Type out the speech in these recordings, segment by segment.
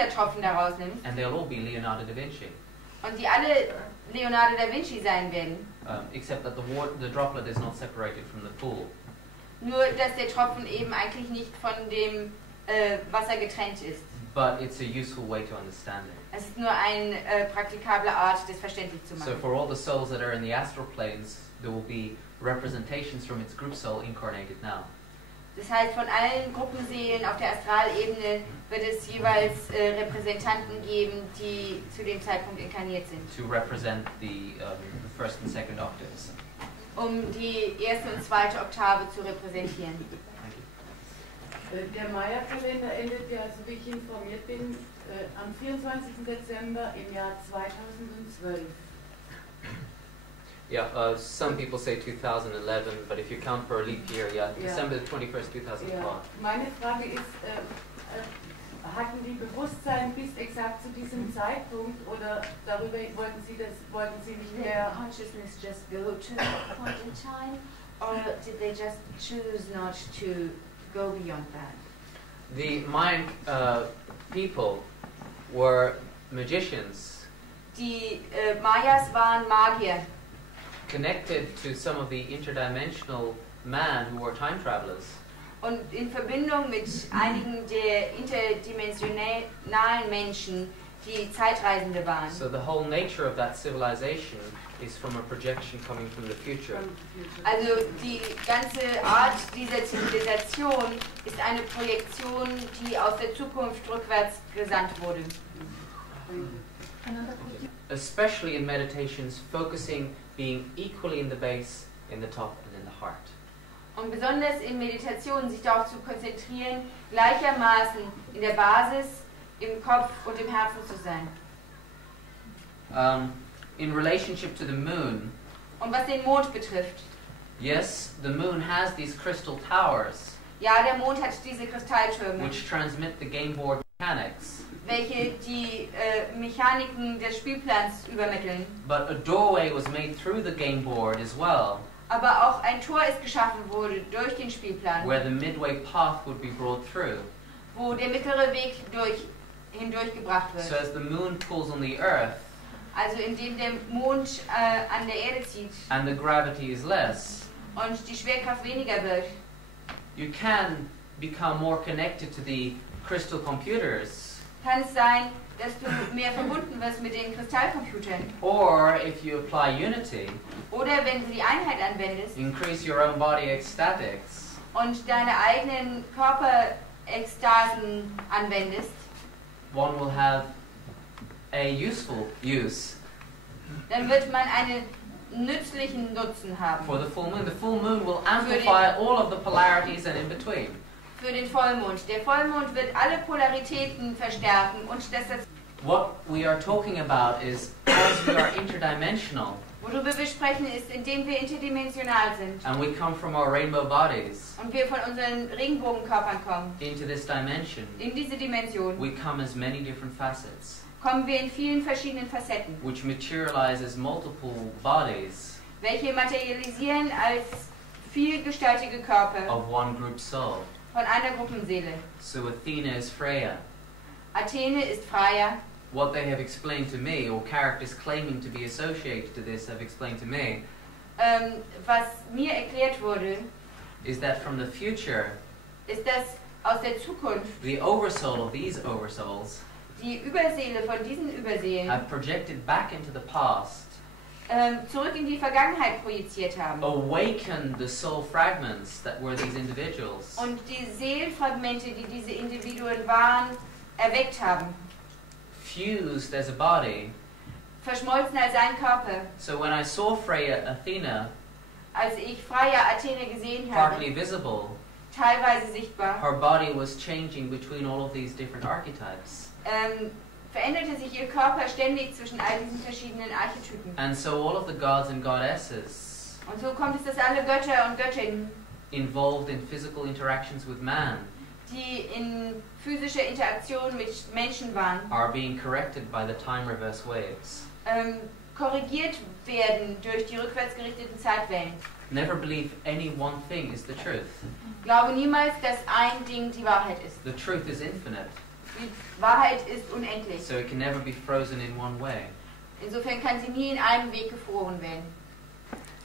Lavendel-Tropfen daraus nimmst, and they'll all be Leonardo da Vinci. und die alle Leonardo da Vinci sein werden, Except that the droplet is not separated from the pool. nur dass der Tropfen eben eigentlich nicht von dem Wasser getrennt ist. But it's a useful way to understand it. Es ist nur eine praktikable Art, das verständlich zu machen. So for all the souls that are in the astral planes, there will be representations from its group soul incarnated now. Das heißt, von allen Gruppenseelen auf der Astralebene wird es jeweils Repräsentanten geben, die zu dem Zeitpunkt inkarniert sind. To represent the first and second octaves. Um die erste und zweite Oktave zu repräsentieren. Der Maya-Kalender endet ja, so wie ich informiert bin, am 24. Dezember im Jahr 2012. Yeah, some people say 2011, but if you count for a leap year, yeah, December 21st, 2012. Ja. Meine Frage ist, hatten die Bewusstsein bis exakt zu diesem Zeitpunkt oder darüber wollten Sie nicht mehr? Did consciousness just go to that point in time, or did they just choose not to go beyond that? The Mayan people were magicians. Die Mayas waren Magier. Connected to some of the interdimensional man who were time travelers. Und in Verbindung mit einigen der interdimensionalen Menschen, die Zeitreisende waren. So the whole nature of that civilization is from a projection coming from the future. Also die ganze Art dieser Zivilisation ist eine Projektion, die aus der Zukunft rückwärts gesandt wurde. Especially in meditations, focusing being equally in the base, in the top and in the heart. Und besonders in Meditationen sich darauf zu konzentrieren, gleichermaßen in der Basis, im Kopf und im Herzen zu sein. In relationship to the moon, Und was den Mond betrifft, yes, the moon has these crystal towers ja, der Mond hat diese Kristalltürme, which transmit the game board mechanics. welche die Mechaniken des Spielplans übermitteln. But a doorway was made through the game board as well, Aber auch ein Tor ist geschaffen wurde durch den Spielplan, where the midway path would be brought through. wo der mittlere Weg hindurchgebracht wird. So as the moon pulls on the earth, Also indem der Mond an der Erde zieht and the gravity is less, und die Schwerkraft weniger wird, you can become more connected to the crystal computers. kann es sein, dass du mehr verbunden wirst mit den Kristallcomputern. Or if you apply unity, Oder wenn du die Einheit anwendest increase your own body ecstatics, und deine eigenen Körperekstasen anwendest, one will have a useful use dann wird man einen nützlichen Nutzen haben. for the full moon. The full moon will amplify all of the polarities and in between. Für den Vollmond. Der Vollmond wird alle Polaritäten verstärken und das What we are talking about is as we are interdimensional worüber wir sprechen, ist, indem wir interdimensional sind and we come from our rainbow bodies und wir von unseren Regenbogenkörpern kommen, into this dimension, in diese Dimension, we come as many different facets, kommen wir in vielen verschiedenen Facetten, which materialize as multiple bodies welche materialisieren als vielgestaltige Körper of one group soul. von einer Gruppenseele. So Athena is Freya. Athene ist Freya. What they have explained to me, or characters claiming to be associated to this have explained to me, Was mir erklärt wurde, is that from the future, ist, dass aus der Zukunft the oversoul of these oversouls die Überseele von diesen Überseelen have projected back into the past, zurück in die Vergangenheit projiziert haben awakened the soul fragments that were these individuals, und die Seelenfragmente, die diese Individuen waren, erweckt haben, fused as a body. verschmolzen als ein Körper. So when I saw Freya Athena, Als ich Freya Athene gesehen partly habe, visible, teilweise sichtbar, her body was changing between all of these different archetypes. veränderte sich ihr Körper ständig zwischen all diesen verschiedenen Archetypen. And so all of the gods and goddesses Und so kommt es, dass alle Götter und Göttinnen, involved in physical interactions with man, die in physischer Interaktion mit Menschen waren, are being corrected by the time reverse waves. korrigiert werden durch die rückwärtsgerichteten Zeitwellen. Never believe any one thing is the truth. Glaube niemals, dass ein Ding die Wahrheit ist. The truth is infinite. Die Wahrheit ist unendlich. So it can never be frozen in one way. Insofern kann sie nie in einem Weg gefroren werden.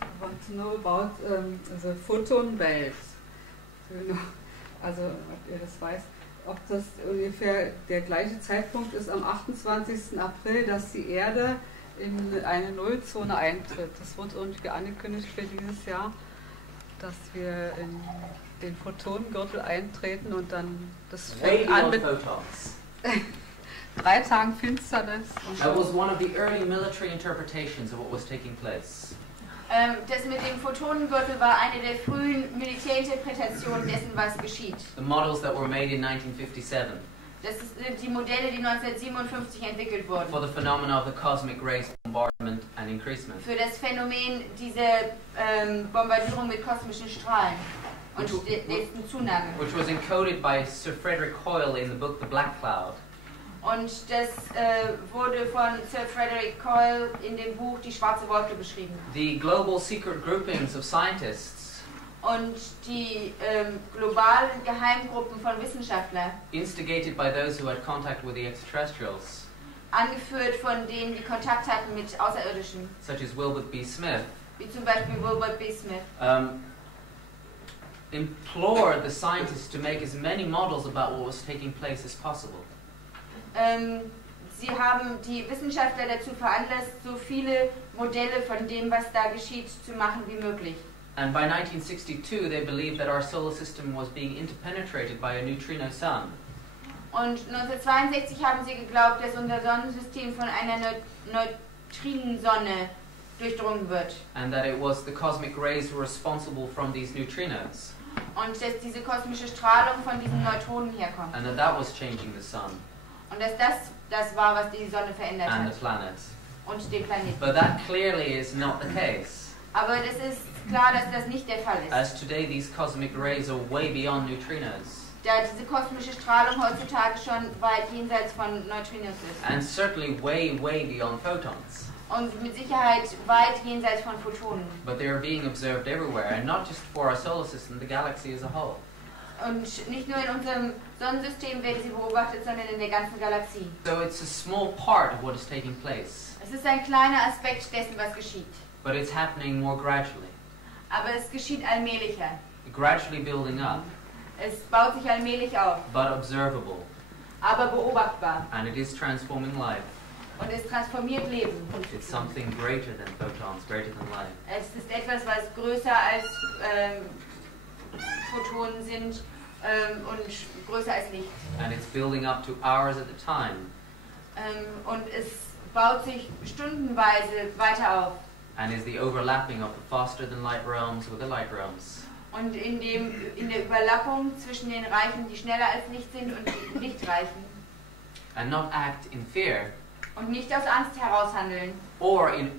I want to know about the photon belts. Also, ob ihr das weißt, ob das ungefähr der gleiche Zeitpunkt ist am 28. April, dass die Erde in eine Nullzone eintritt. Das wurde irgendwie angekündigt für dieses Jahr, dass wir in den Photonengürtel eintreten und dann das fängt an mit photons. 3 Tagen Finsternis. That was one of the early military interpretations of what was taking place. Das mit dem Photonengürtel war eine der frühen Militärinterpretationen dessen, was geschieht. The models that were made in 1957. Das sind die Modelle, die 1957 entwickelt wurden. For the phenomena of the cosmic rays bombardment and increasement. Für das Phänomen dieser Bombardierung mit kosmischen Strahlen und dessen Zunahme. Which was encoded by Sir Frederick Hoyle in the book The Black Cloud. Und das wurde von Sir Frederick Hoyle in dem Buch Die schwarze Wolke beschrieben. The global secret groupings of scientists und die globalen Geheimgruppen von Wissenschaftlern, instigated by those who had contact with the extraterrestrials, angeführt von denen, die Kontakt hatten mit Außerirdischen, such as Wilbert B. Smith, wie zum Beispiel Wilbert B. Smith, implored the scientists to make as many models about what was taking place as possible. Sie haben die Wissenschaftler dazu veranlasst, so viele Modelle von dem, was da geschieht, zu machen wie möglich. And by 1962 they believed that our solar system was being interpenetrated by a neutrino sun. Und 1962 haben sie geglaubt, dass unser Sonnensystem von einer Neutrinensonne durchdrungen wird. And that it was the cosmic rays responsible from these neutrinos. Und dass diese kosmische Strahlung von diesen Neutronen herkommt. And that was changing the sun. Und dass das war, was die Sonne verändert and hat. The planets. Und den Planeten. But that clearly is not the case. Aber das ist klar, dass das nicht der Fall ist. As today these cosmic rays are way beyond neutrinos. Da diese kosmische Strahlung heutzutage schon weit jenseits von Neutrinos ist. And certainly way beyond photons. Und mit Sicherheit weit jenseits von Photonen. But they are being observed everywhere, and not just for our solar system, the galaxy as a whole. Und nicht nur in unserem Sonnensystem werden sie beobachtet, sondern in der ganzen Galaxie. So it's a small part of what is taking place. Es ist ein kleiner Aspekt dessen, was geschieht. But it's happening more gradually. Aber es geschieht allmählicher. Gradually building up. Es baut sich allmählich auf. But observable. Aber beobachtbar. And it is transforming life. Und es transformiert Leben. It's something greater than photons, greater than light. Es ist etwas, was größer als Photonen sind und größer als Licht. And it's building up to hours at a time. Und es baut sich stundenweise weiter auf. And is the overlapping of the faster than light realms with the light realms. Und in der Überlappung zwischen den Reichen, die schneller als Licht sind, und den Lichtreichen. And not act in fear. Und nicht aus Angst heraus handeln. Or in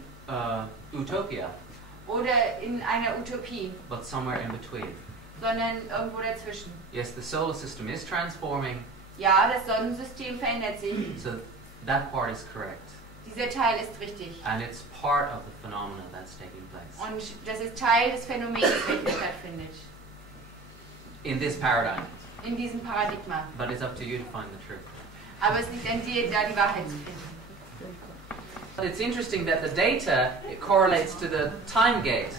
utopia. Oder in einer Utopie. But somewhere in between. Sondern irgendwo dazwischen. Yes, the solar system is transforming. Ja, das Sonnensystem verändert sich. So that part is correct. Dieser Teil ist richtig. And it's part of the phenomena that's taking place. Und das ist Teil des Phänomens, welches stattfindet. In this paradigm. In diesem Paradigma. But it's up to you to find the truth. Aber es liegt an dir, da die Wahrheit zu finden. It's interesting that the data, it correlates to the TheGreatTimeGate.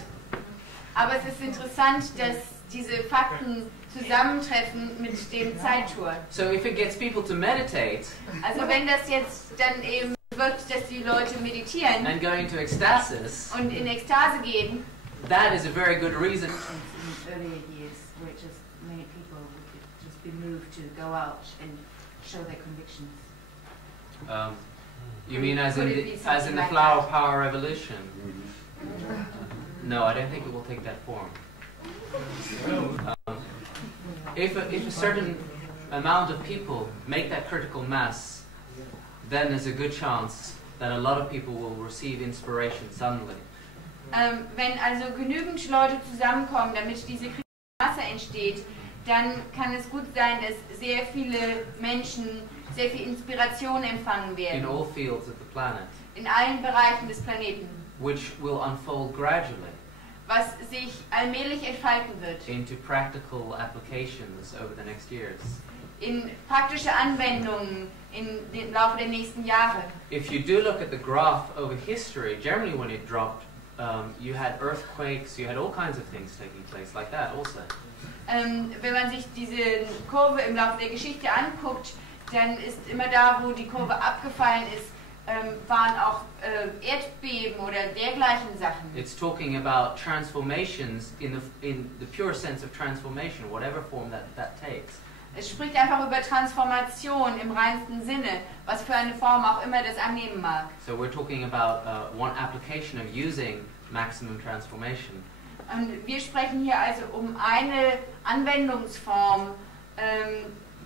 Aber es ist interessant, dass diese Fakten zusammentreffen mit dem Zeittour. So if it gets people to meditate, also wenn das jetzt dann eben wird, dass die Leute meditieren and go into ecstasis, und in Ekstase gehen, that is a very good reason. In earlier years, where just many people would just be moved to go out and show their convictions. You mean as in the flower power revolution? No, I don't think it will take that form. If a certain amount of people make that critical mass, then there's a good chance that a lot of people will receive inspiration suddenly. Wenn also genügend Leute zusammenkommen, damit diese kritische Masse entsteht, dann kann es gut sein, dass sehr viele Menschen sehr viel Inspiration empfangen werden. In all fields of the planet. In allen Bereichen des Planeten. Which will unfold gradually. Was sich allmählich entfalten wird. Into practical applications over the next years. in praktische Anwendungen im Laufe der nächsten Jahre. If you do look at the graph over history, generally when it dropped, you had earthquakes, you had all kinds of things taking place like that also. Wenn man sich diese Kurve im Laufe der Geschichte anguckt, dann ist immer da, wo die Kurve abgefallen ist, waren auch Erdbeben oder dergleichen Sachen. It's talking about transformations in the pure sense of transformation, whatever form that takes. Es spricht einfach über Transformation im reinsten Sinne, was für eine Form auch immer das annehmen mag. So we're talking about one application of using maximum transformation. Und wir sprechen hier also um eine Anwendungsform,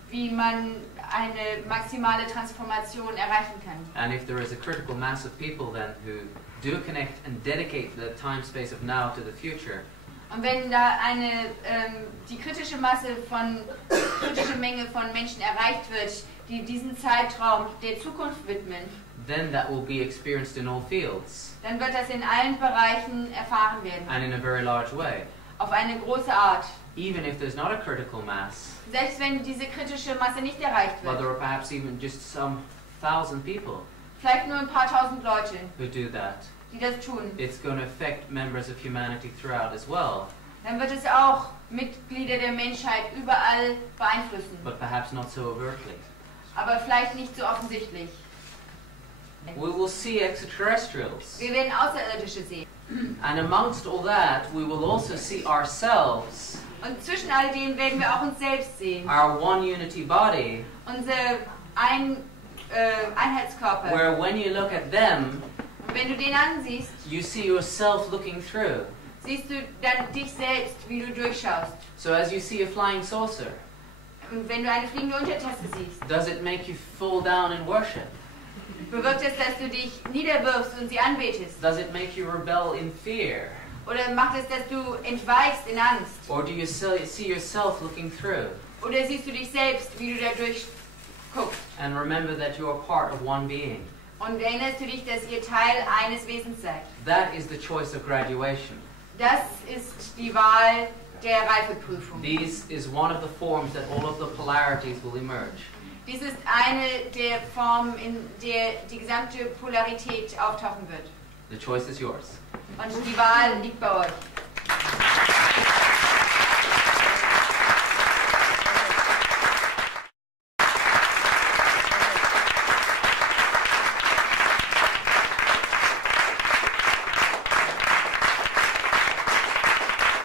wie man eine maximale Transformation erreichen kann. And if there is a critical mass of people then who do connect and dedicate the time space of now to the future, und wenn da die kritische Menge von Menschen erreicht wird, die diesen Zeitraum der Zukunft widmen, then that will be experienced in all fields. Dann wird das in allen Bereichen erfahren werden. And in a very large way. Auf eine große Art. Even if there's not a critical mass. Selbst wenn diese kritische Masse nicht erreicht wird. But there are perhaps even just some thousand people. Vielleicht nur ein paar tausend Leute. Who do that. Die das tun. It's going to affect members of humanity throughout as well. Dann wird es auch Mitglieder der Menschheit überall beeinflussen. But perhaps not so overtly. Aber vielleicht nicht so offensichtlich. We will see extraterrestrials. Wir werden Außerirdische sehen. And amongst all that, we will also see ourselves. Und zwischen all dem werden wir auch uns selbst sehen. Our one unity body. Unser Einheitskörper. Where when you look at them, und wenn du den ansiehst, you see yourself looking through. Siehst du dann dich selbst, wie du durchschaust. So as you see a flying saucer, und wenn du eine fliegende Untertasse siehst, does it make you fall down in worship? Bewirkt es, dass du dich niederwirfst und sie anbetest? Does it make you rebel in fear? Oder macht es, dass du entweichst in Angst? Or do you see yourself looking through? Oder siehst du dich selbst, wie du da durchguckst? And remember that you are part of one being. Und erinnerst du dich, dass ihr Teil eines Wesens seid? That is the choice of graduation. Das ist die Wahl der Reifeprüfung. This is one of the forms that all of the polarities will emerge. Dies ist eine der Formen, in der die gesamte Polarität auftauchen wird. The choice is yours. Und die Wahl liegt bei euch.